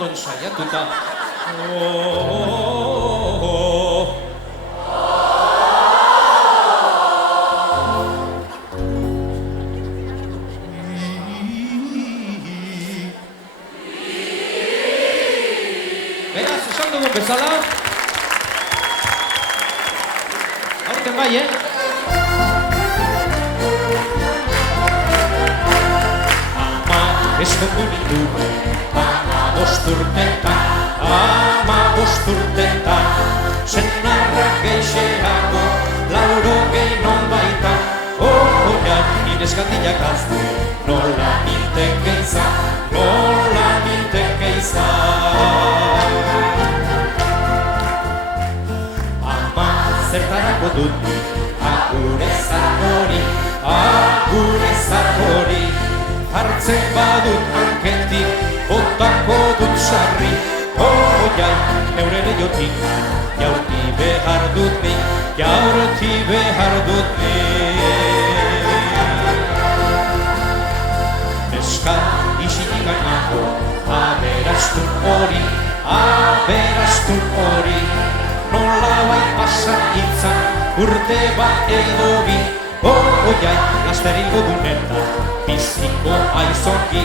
ondo ensaiatuta. Beraz, esan dugun bezala. Aurten bai, Eskondu ninduen, 15 urtetan, senarrak geixeago, 80 non baita, oiak ineskandilak azte, nola ninteke izan. Ama zertarako dut, agure zar hori, hartzen badut hanketik, botako dut sarri, oiai, neure leiotik, jaurti behar dut ni. Neska isinik gainako, aberastun hori, nola bai pasan itzan, urte bat edo bi, oiai, laster hilgo duneta, biziko aizongi.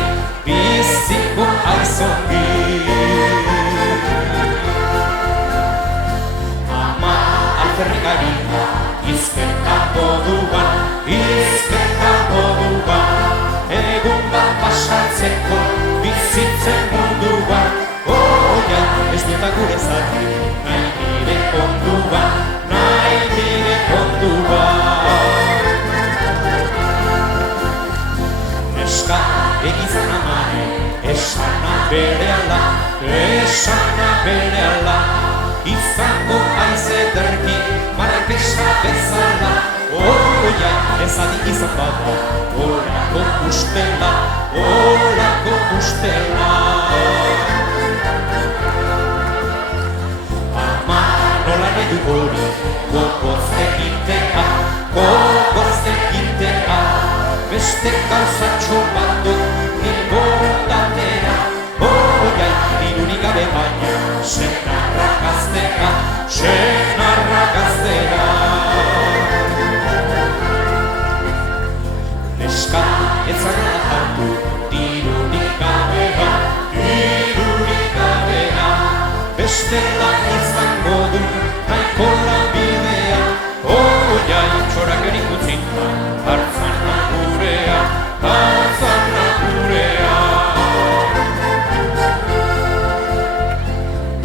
Ama alferrik harina, izketako dugan, egun bat pasatzeko, bizitzen munduan, oiai, ez dueta gure zati, nahi nire konduan. Neska egizan amare, esana berehala, izango aiz ederki, marakesa bezala, oiai, ez adi izan bada, olako ustela. Ama nola nahi du hori, gogoz egitea, beste gauzatxo bat dut nilborondatea, oiai, dirurik gabe baina, senarra gaztea. Neska ez zara hartu, dirurik gabea, bestela izango du, nahiko lanbidea, oiai, txorak erik utzinta, hartzana gurea.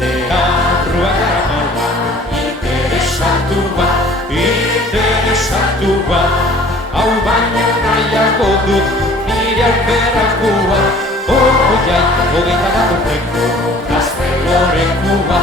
Teatrua garamala, interesatua, hau baina nahiago dut, nire aukerakua, oiai, 21 urteko, gaztelorekua.